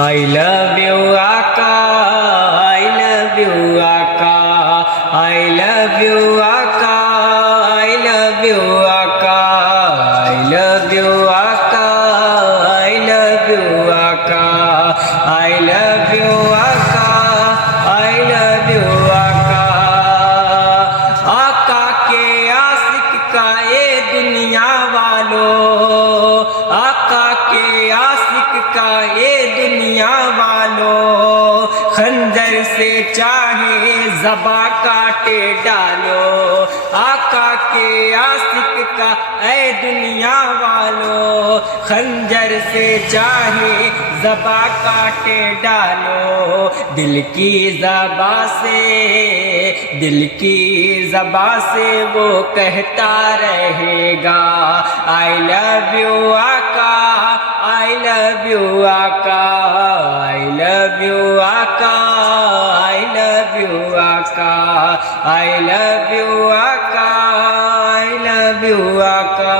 I love you Aka, I love you Aka, I love you Aka, I love you Aka, I love you Aka, I love you Aka, I love you Aka, I love you Aka. आका के आशिक का ये दुनिया वालों, आका के आशिक का ये दुनिया वालों, खंजर से चाहे ज़बा काटे डालो। आका के आशिक का ए दुनिया वालों, खंजर से चाहे ज़बा काटे डालो। दिल की ज़बा से, दिल की ज़बा से वो कहता रहेगा आई लव यू आका, आई लव यू आका, आई लव यू आका, आई लव यू आका, आई लव यू आका, आई लव यू आका।